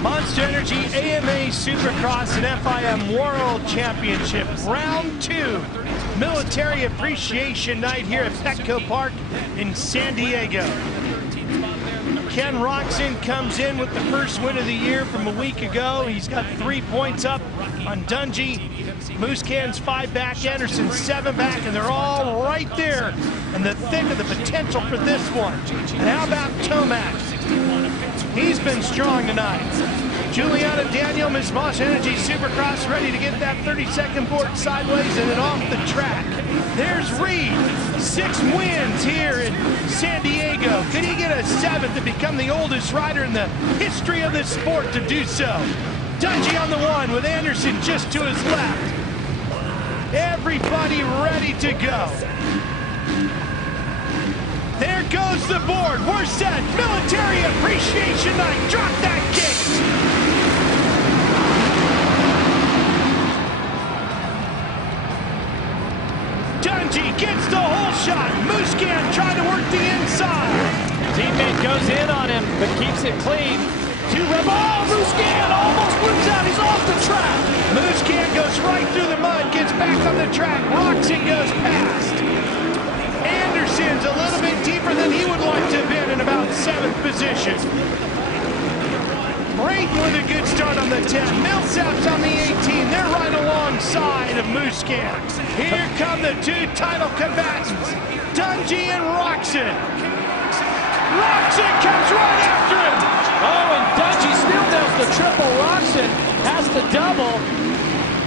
Monster Energy AMA Supercross and FIM World Championship, Round 2. Military Appreciation Night here at Petco Park in San Diego. Ken Roczen comes in with the first win of the year from a week ago. He's got 3 points up on Dungey. Musquin's 5 back, Anderson 7 back, and they're all right there in the thick of the potential for this one. And how about Tomac? He's been strong tonight. Juliana Daniel, Miss Monster Energy Supercross, ready to get that 32nd board sideways and then off the track. There's Reed, 6 wins here in San Diego. Could he get a 7th and become the oldest rider in the history of this sport to do so? Dungey on the 1 with Anderson just to his left. Everybody ready to go. There goes the board. We're set. Military Appreciation Night. Drop that gate. Dungey gets the whole shot. Musquin trying to work the inside. Teammate goes in on him, but keeps it clean. Oh, Musquin almost moves out. He's off the track. Musquin goes right through the mud, gets back on the track. Roczen goes past. Anderson's a little bit deeper than he would like to have been in about 7th position. Brayton with a good start on the 10. Millsap's on the 18. They're right alongside of Musquin. Here come the 2 title combatants, Dungey and Roczen. Roczen comes right after him. Oh, and Dungey still does the triple. Roczen has the double.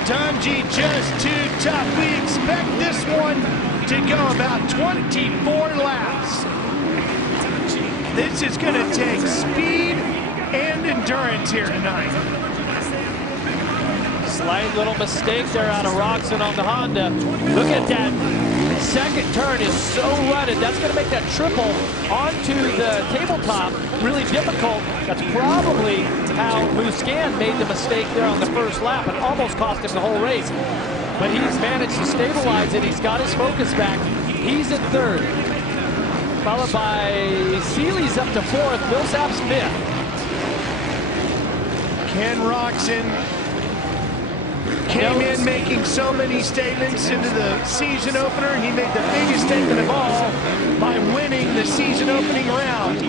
Dungey just too tough. We expect this one to go about 24 laps. This is going to take speed and endurance here tonight. Slight little mistake there out of Roczen on the Honda. Look at that. Second turn is so rutted. That's going to make that triple onto the tabletop really difficult. That's probably how Musquin made the mistake there on the first lap and almost cost him the whole race. But he's managed to stabilize it. He's got his focus back. He's in 3rd. Followed by Seeley's up to 4th. Millsap's 5th. Ken Roczen came in making so many statements into the season opener. He made the biggest statement of all by winning the season opening round.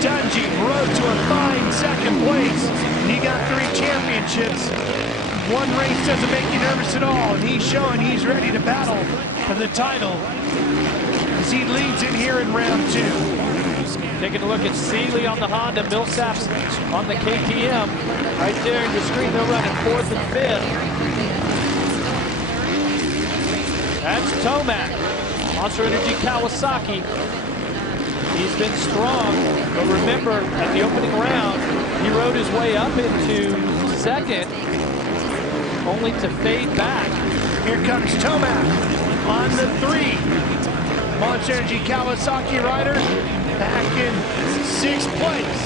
Dungey rode to a fine 2nd place. And he got 3 championships. One race doesn't make you nervous at all, and he's showing he's ready to battle for the title as he leads it here in round 2. Taking a look at Seeley on the Honda, Millsap's on the KTM. Right there in your screen, they're running 4th and 5th. That's Tomac, Monster Energy Kawasaki. He's been strong, but remember, at the opening round, he rode his way up into 2nd, only to fade back. Here comes Tomac on the 3. Monster Energy Kawasaki rider back in 6th place.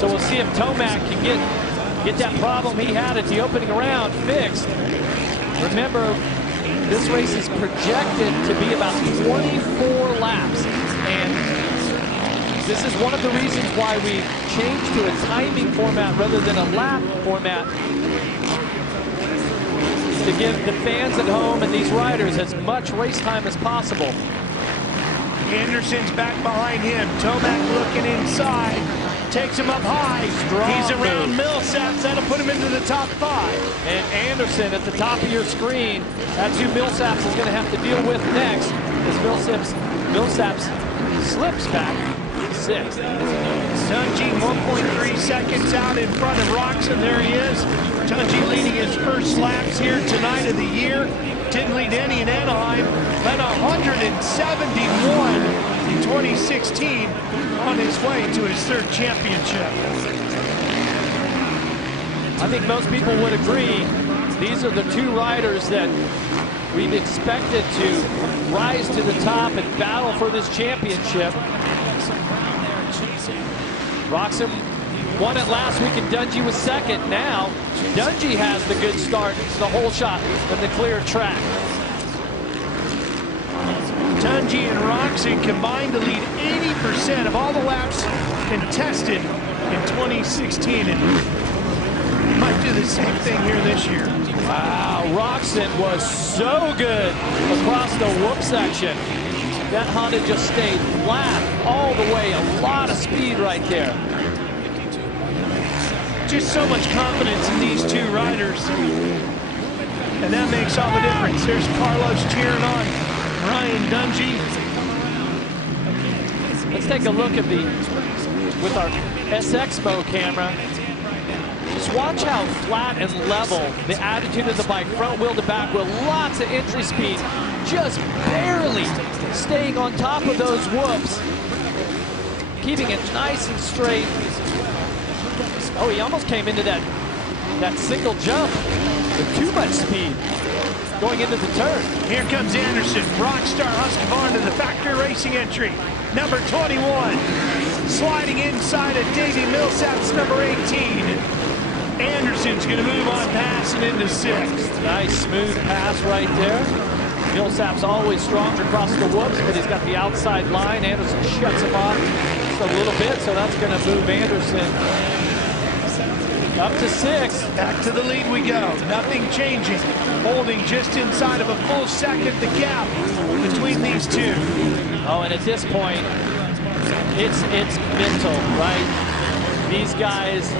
So we'll see if Tomac can get that problem he had at the opening round fixed. Remember, this race is projected to be about 24 laps. And this is one of the reasons why we changed to a timing format rather than a lap format, to give the fans at home and these riders as much race time as possible. Anderson's back behind him. Tomac looking inside. Takes him up high. Strong He's around move. Millsaps. That'll put him into the top 5. And Anderson at the top of your screen. That's who Millsaps is going to have to deal with next, as Millsaps slips back 6th. Dungey 1.3 seconds out in front of Roczen. There he is. Dungey leading his first laps here tonight of the year. Didn't lead any in Anaheim. Led 171 in 2016 on his way to his 3rd championship. I think most people would agree these are the 2 riders that we've expected to rise to the top and battle for this championship. Roczen won it last week and Dungey was 2nd. Now Dungey has the good start. It's the whole shot from the clear track. Dungey Dungey and Roczen combined to lead 80% of all the laps contested in 2016, and might do the same thing here this year. Wow, Roczen was so good across the whoop section. That Honda just stayed flat all the way. A lot of speed right there. Just so much confidence in these two riders, and that makes all the difference. There's Carlos cheering on Ryan Dungey. Let's take a look at with our SXMO camera. Just watch how flat and level the attitude of the bike, front wheel to back wheel, lots of entry speed, just barely staying on top of those whoops, keeping it nice and straight. Oh, he almost came into that single jump with too much speed going into the turn. Here comes Anderson, Rockstar Husqvarna to the factory racing entry, number 21. Sliding inside of Davey Millsap's number 18. Anderson's going to move on past and into 6th. Nice smooth pass right there. Millsap's always strong across the whoops, but he's got the outside line. Anderson shuts him off just a little bit, so that's going to move Anderson up to 6th. Back to the lead we go. Nothing changing. Holding just inside of a full second the gap between these two. Oh, and at this point, it's mental, right? These guys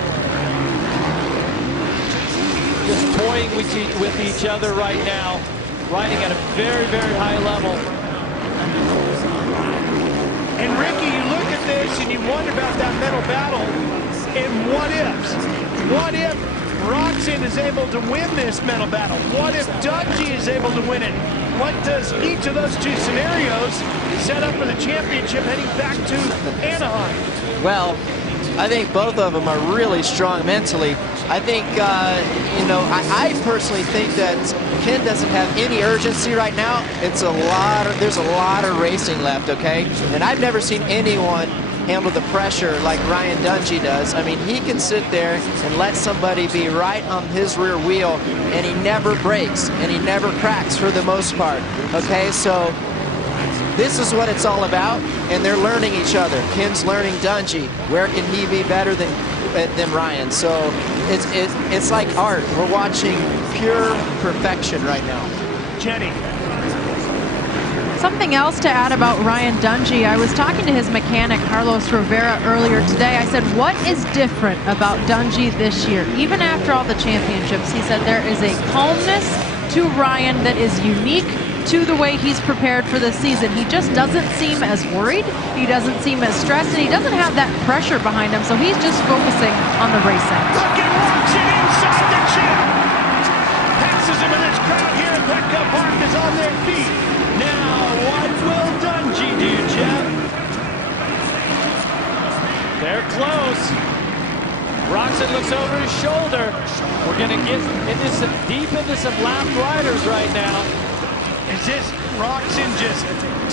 just toying with each other right now, riding at a very, very high level. And Ricky, you look at this and you wonder about that mental battle and what ifs. What if Roczen is able to win this mental battle? What if Dungey is able to win it? What does each of those two scenarios set up for the championship heading back to Anaheim? Well, I think both of them are really strong mentally. I think, I personally think that Ken doesn't have any urgency right now. There's a lot of racing left, okay? And I've never seen anyone handle the pressure like Ryan Dungey does. I mean, he can sit there and let somebody be right on his rear wheel, and he never breaks, and he never cracks for the most part, okay? So this is what it's all about, and they're learning each other. Ken's learning Dungey. Where can he be better than Ryan? So it's like art. We're watching pure perfection right now. Jenny. Something else to add about Ryan Dungey, I was talking to his mechanic, Carlos Rivera, earlier today. I said, what is different about Dungey this year? Even after all the championships, he said there is a calmness to Ryan that is unique to the way he's prepared for the season. He just doesn't seem as worried, he doesn't seem as stressed, and he doesn't have that pressure behind him, so he's just focusing on the racing. Look at Roczen inside the chip. Passes him, and this crowd here at Petco Park is on their feet. Now, what will Dungey do, Jeff? They're close. Roczen looks over his shoulder. We're going to get deep into some lap riders right now. Is this Roczen just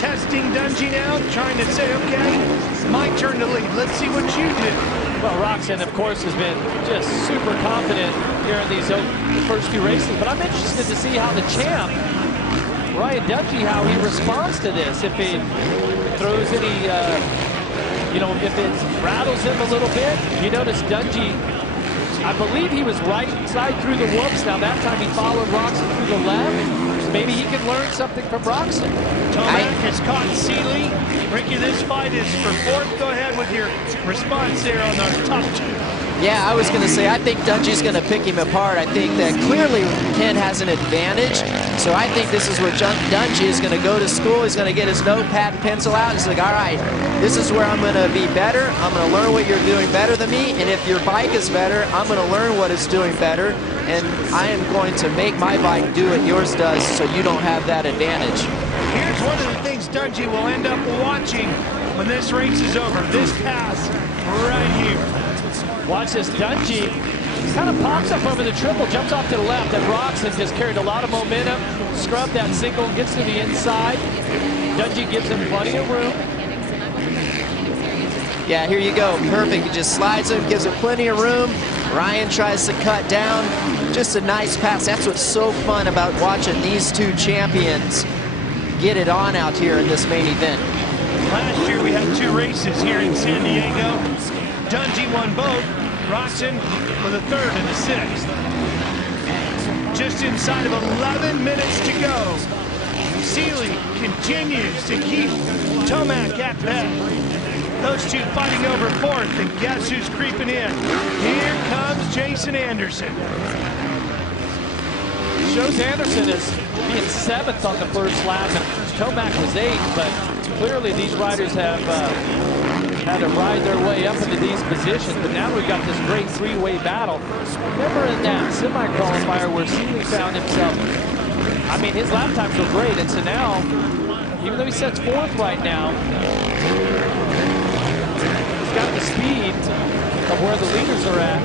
testing Dungey now, trying to say, okay, it's my turn to lead. Let's see what you do. Well, Roczen, of course, has been just super confident here in these first two races, but I'm interested to see how the champ, Ryan Dungey, how he responds to this. If he throws any, if it rattles him a little bit. You notice Dungey, I believe he was right side through the whoops. Now that time he followed Roczen through the left. Maybe he can learn something from Roczen. Tomac has caught Seeley. Ricky, this fight is for 4th. Go ahead with your response there on our top 2. Yeah, I was going to say, I think Dungey's going to pick him apart. I think that clearly Ken has an advantage. So I think this is where Dungey is going to go to school. He's going to get his notepad and pencil out. He's like, all right, this is where I'm going to be better. I'm going to learn what you're doing better than me. And if your bike is better, I'm going to learn what it's doing better. And I am going to make my bike do what yours does so you don't have that advantage. Here's one of the things Dungey will end up watching when this race is over. This pass right here. Watch this, Dungey kind of pops up over the triple, jumps off to the left, and Roczen just carried a lot of momentum, scrubbed that single, gets to the inside. Dungey gives him plenty of room. Yeah, here you go, perfect. He just slides him, gives it plenty of room. Ryan tries to cut down. Just a nice pass. That's what's so fun about watching these two champions get it on out here in this main event. Last year we had 2 races here in San Diego. Dungey won both. Roczen with a 3rd and a 6th. Just inside of 11 minutes to go. Seeley continues to keep Tomac at bay. Those two fighting over 4th, and guess who's creeping in? Here comes Jason Anderson. Shows Anderson as being 7th on the first lap, and Tomac was 8th, but clearly these riders have had to ride their way up into these positions, but now we've got this great 3-way battle. Remember in that semi-qualifier where Seeley found himself, I mean, his lap times were great, and so now, even though he sets 4th right now, he's got the speed of where the leaders are at.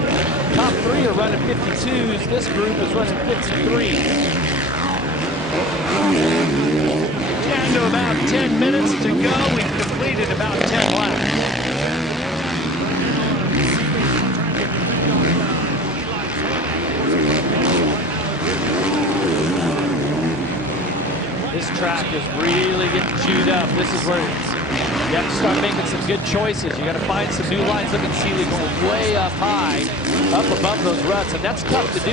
Top 3 are running 52s. This group is running 53s. Down to about 10 minutes to go. We've completed about 10 laps. This track is really getting chewed up. This is where you have to start making some good choices. You got to find some new lines. Look at Seeley going way up high, up above those ruts, and that's tough to do.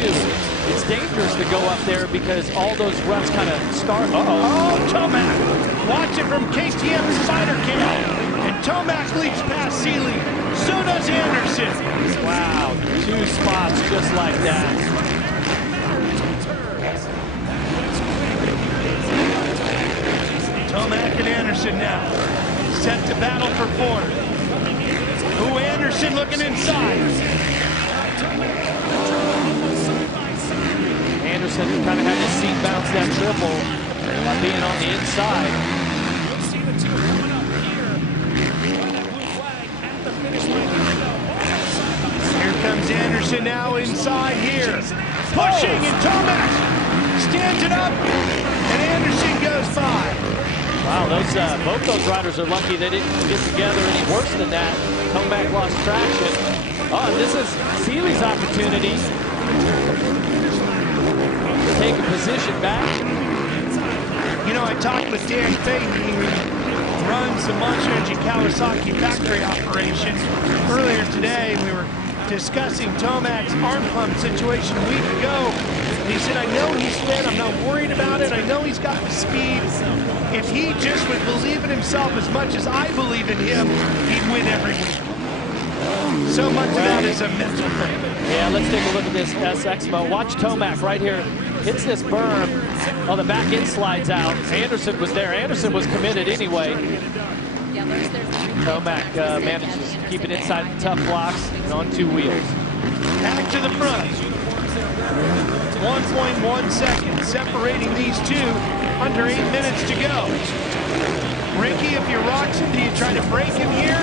It's dangerous to go up there because all those ruts kind of start. Oh, Tomac! Watch it from KTM Spider Cam. And Tomac leaps past Seeley. So does Anderson. Wow, 2 spots just like that. Tomac and Anderson now set to battle for 4th. Ooh, Anderson looking inside. Anderson kind of had his seat bounce that triple by being on the inside. Here comes Anderson now inside here. Pushing, and Tomac stands it up, and Anderson goes by. Wow, both those riders are lucky they didn't get together any worse than that. Tomac lost traction. Oh, and this is Seeley's opportunity to take a position back. You know, I talked with Dan Fahey, who runs the Monster Energy Kawasaki factory operation. Earlier today, we were discussing Tomac's arm pump situation a week ago. And he said, I know he's fit, I'm not worried about it, I know he's got the speed. If he just would believe in himself as much as I believe in him, he'd win every week. So much of that is a mental thing. Yeah, let's take a look at this SXMO. Watch Tomac right here. Hits this berm. Oh, the back end slides out. Anderson was there. Anderson was committed anyway. Tomac manages to keep it inside the tough blocks and on 2 wheels. Back to the front. 1.1 seconds separating these two. Under 8 minutes to go. Ricky, if you're Roczen, do you try to break him here,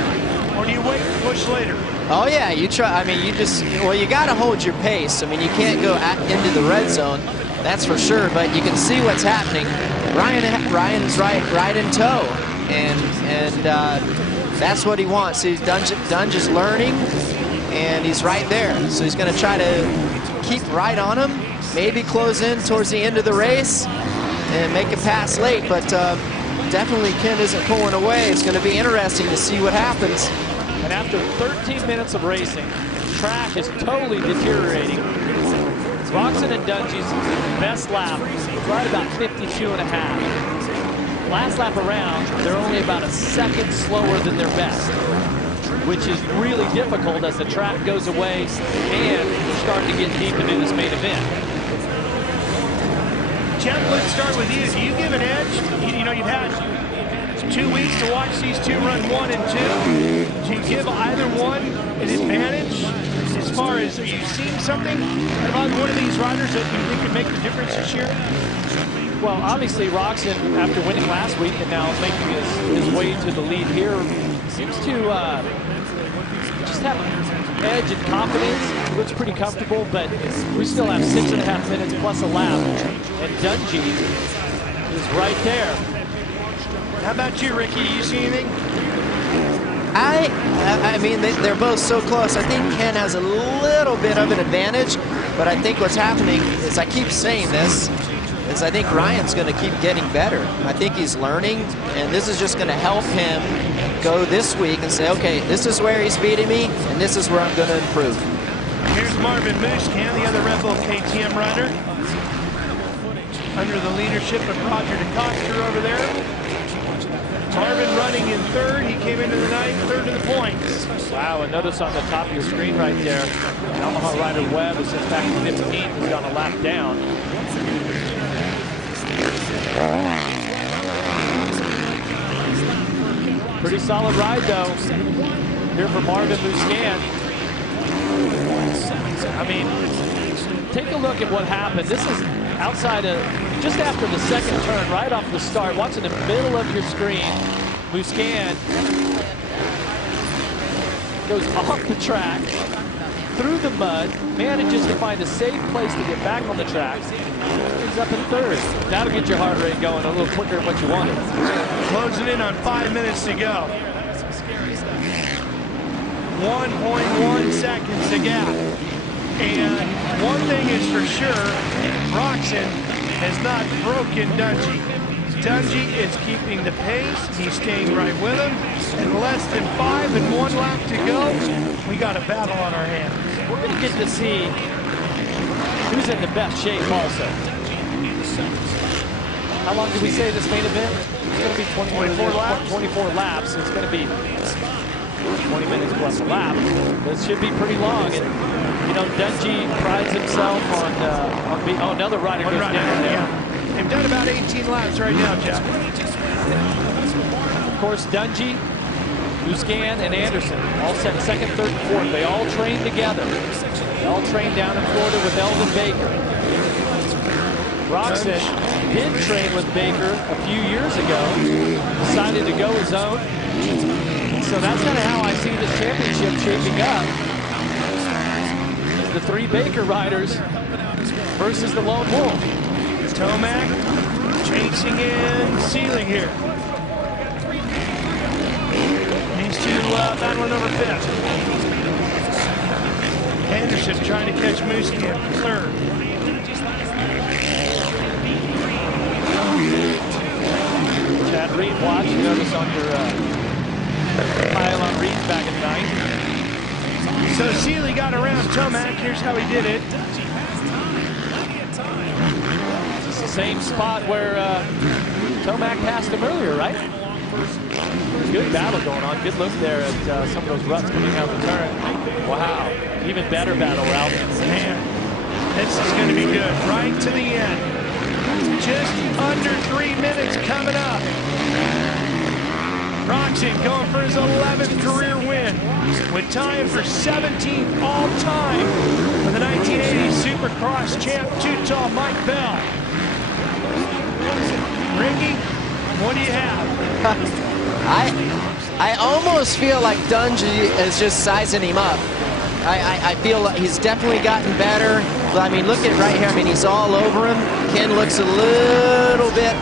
or do you wait and push later? Oh yeah, you try. I mean, you got to hold your pace. I mean, you can't go into the red zone, that's for sure. But you can see what's happening. Ryan's right in tow, and that's what he wants. See, Dunge is learning, and he's right there. So he's going to try to keep right on him, maybe close in towards the end of the race, and make a pass late. But definitely Ken isn't pulling away. It's going to be interesting to see what happens. And after 13 minutes of racing, the track is totally deteriorating. Roczen and Dungey's best lap is right about 52.5. Last lap around, they're only about a second slower than their best, which is really difficult as the track goes away and we're starting to get deep into this main event. Jeff, let's start with you. Do you give an edge? You know, you've had 2 weeks to watch these two run 1 and 2. Do you give either one an advantage as far as, are you seeing something about one of these riders that you think could make the difference this year? Well, obviously Roczen, after winning last week and now making his way to the lead here, seems to just have an edge and confidence. He looks pretty comfortable, but we still have 6.5 minutes plus a lap. And Dungey is right there. How about you, Ricky? You see anything? I mean, they're both so close. I think Ken has a little bit of an advantage, but I think what's happening is, I keep saying this, is I think Ryan's going to keep getting better. I think he's learning, and this is just going to help him go this week and say, okay, this is where he's beating me, and this is where I'm going to improve. Here's Marvin Muscan, the other Red Bull KTM rider, under the leadership of Roger DeCoster over there. Marvin running in third. He came into the night third in the points. Wow, and notice on the top of your screen right there, Yamaha rider Webb is in fact 15th. He's gone a lap down. Pretty solid ride though here for Marvin Muscan. I mean, take a look at what happened. This is outside of, just after the second turn, right off the start. Watch in the middle of your screen, Muscan goes off the track, through the mud, manages to find a safe place to get back on the track. He's up in third. That'll get your heart rate going a little quicker than what you wanted. Closing in on 5 minutes to go. 1.1 seconds to gap. And one thing is for sure, Roczen has not broken Dungey. Dungey is keeping the pace. He's staying right with him. And less than 5 and 1 lap to go, we got a battle on our hands. We're going to get to see who's in the best shape also. How long did we say this main event? It's going to be 24 laps. 24 laps. It's going to be 20 minutes plus a lap. This should be pretty long. And, you know, Dungey prides himself on being, oh, another rider goes down there. Yeah. They've done about 18 laps right now, Jeff. Of course, Dungey, Muscan, and Anderson all set second, third, and fourth. They all trained together. They all trained down in Florida with Eldon Baker. Roczen did train with Baker a few years ago, decided to go his own. So that's kind of how I see this championship shaping up. The 3 Baker riders versus the lone wolf. Tomac chasing in Seeley here. These two battling over fifth. Anderson trying to catch Muscan for third. Chad Reed, watch. You notice on your pile on Reed back at 9. So Seeley got around Tomac. Here's how he did it. Same spot where Tomac passed him earlier, right? Good battle going on. Good look there at some of those ruts coming out the turn. Wow. Even better battle, Ralph. Man, this is going to be good. Right to the end. Just under 3 minutes coming up. Roczen going for his 11th career win, with time for 17th all time for the 1980 Supercross champ, two-tall Mike Bell. Ricky, what do you have? I almost feel like Dungey is just sizing him up. I feel like he's definitely gotten better. I mean, look at right here. I mean, he's all over him. Ken looks a little bit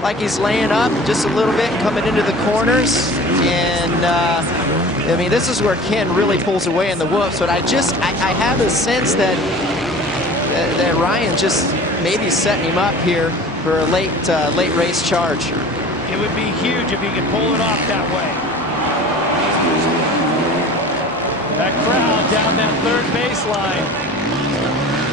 like he's laying up, just a little bit, coming into the corners. And, I mean, this is where Ken really pulls away in the whoops. But I have a sense that Ryan just maybe setting him up here for a late race charge. It would be huge if he could pull it off that way. That crowd down that third baseline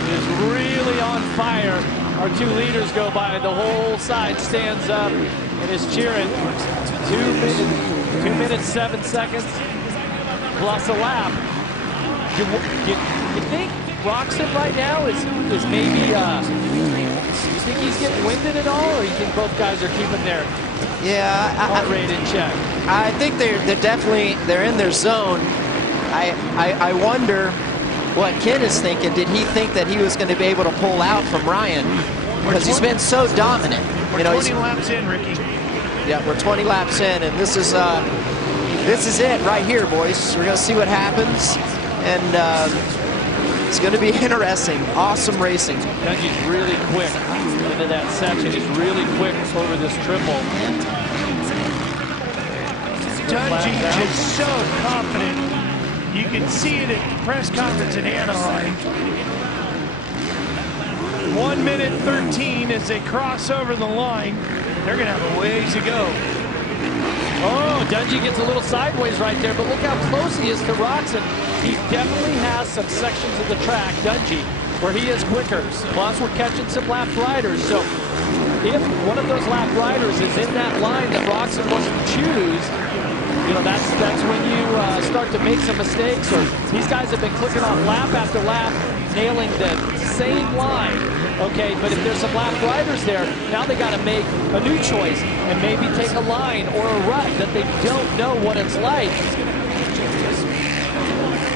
is really on fire. Our 2 leaders go by, the whole side stands up and is cheering. 2 minutes, 7 seconds plus a lap. You think Roczen right now is maybe, you think he's getting winded at all, or you think both guys are keeping their heart rate in check? I think they're definitely in their zone. I wonder what Ken is thinking. Did he think that he was going to be able to pull out from Ryan? Because he's been so dominant. We're 20 laps in, Ricky. Yeah, we're 20 laps in, and this is it right here, boys. We're going to see what happens, and it's going to be interesting. Awesome racing. Dungey's really quick into that section. He's really quick over this triple. Dungey just so confident. You can see it at the press conference in Anaheim. 1 minute 13 as they cross over the line. They're going to have a ways to go. Oh, Dungey gets a little sideways right there, but look how close he is to Roczen. He definitely has some sections of the track, Dungey, where he is quicker. Plus, we're catching some lap riders. So if one of those lap riders is in that line that Roczen wants to choose, you know, that's when you start to make some mistakes. Or these guys have been clicking off lap after lap, nailing the same line. Okay, but if there's some lap riders there, now they got to make a new choice and maybe take a line or a rut that they don't know what it's like.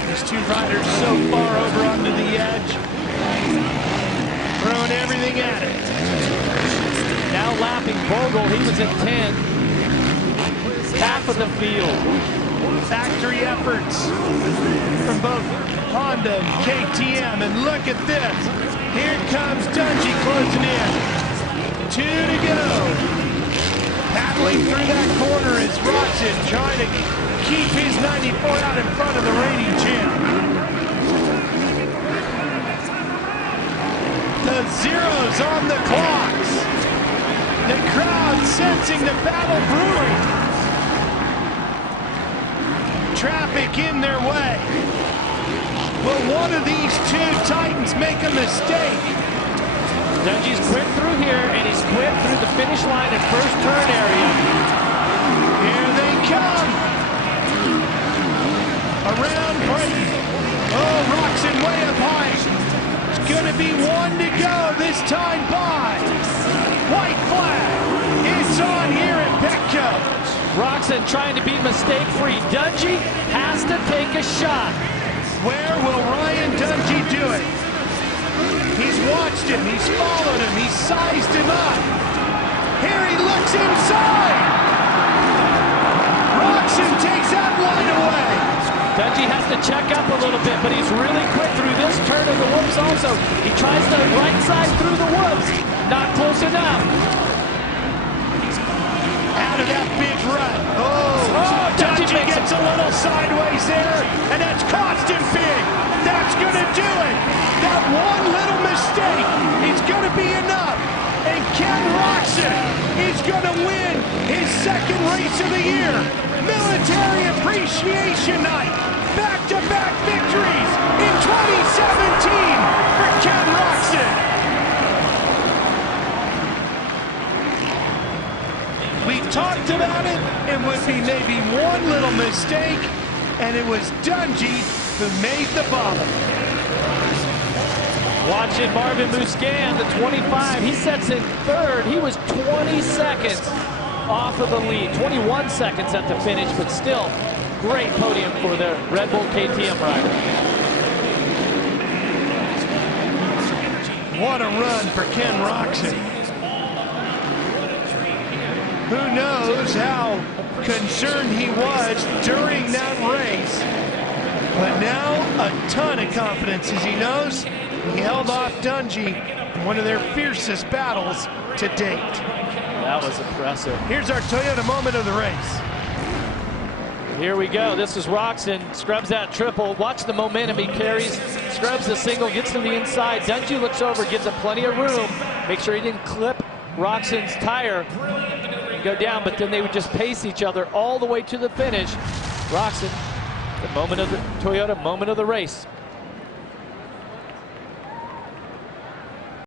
These two riders so far over onto the edge, throwing everything at it. Now lapping Vogel, he was in 10. Half of the field. Factory efforts from both Honda and KTM, and look at this. Here comes Dungey closing in. 2 to go. Paddling through that corner is Roczen trying to keep his 94 out in front of the reigning champ. The zeros on the clocks. The crowd sensing the battle brewing. Traffic in their way. Will one of these two titans make a mistake? Dungey's quick through here, and he's quick through the finish line and first turn area. Here they come. Around Brayton. Oh, Roczen way up high. It's going to be 1 to go this time by. White flag. It's on here at Petco. Roczen trying to be mistake-free. Dungey has to take a shot. Where will Ryan Dungey do it? He's watched him, he's followed him, he's sized him up. Here he looks inside. Roczen takes that line away. Dungey has to check up a little bit, but he's really quick through this turn of the whoops also. He tries the right side through the whoops. Not close enough. Out of that big rut. Oh, Dungey gets a little sideways there, and that's cost him big. That's going to do it. That one little mistake is going to be enough. And Ken Roczen is going to win his second race of the year. Military Appreciation Night. Back-to-back victories in 2017 for Ken Roczen. We talked about it. It would be maybe one little mistake, and it was Dungey who made the bottom. Watching Marvin Musquin, the 25. He sets in third. He was 20 seconds off of the lead. 21 seconds at the finish, but still great podium for the Red Bull KTM rider. What a run for Ken Roczen. Who knows how concerned he was during that race. But now a ton of confidence as he knows he held off Dungey in one of their fiercest battles to date. That was impressive. Here's our Toyota moment of the race. Here we go. This is Roczen. Scrubs that triple. Watch the momentum he carries. Scrubs the single, gets to the inside. Dungey looks over, gives him plenty of room. Make sure he didn't clip Roczen's tire. Go down, but then they would just pace each other all the way to the finish. Roczen, the moment of the Toyota moment of the race.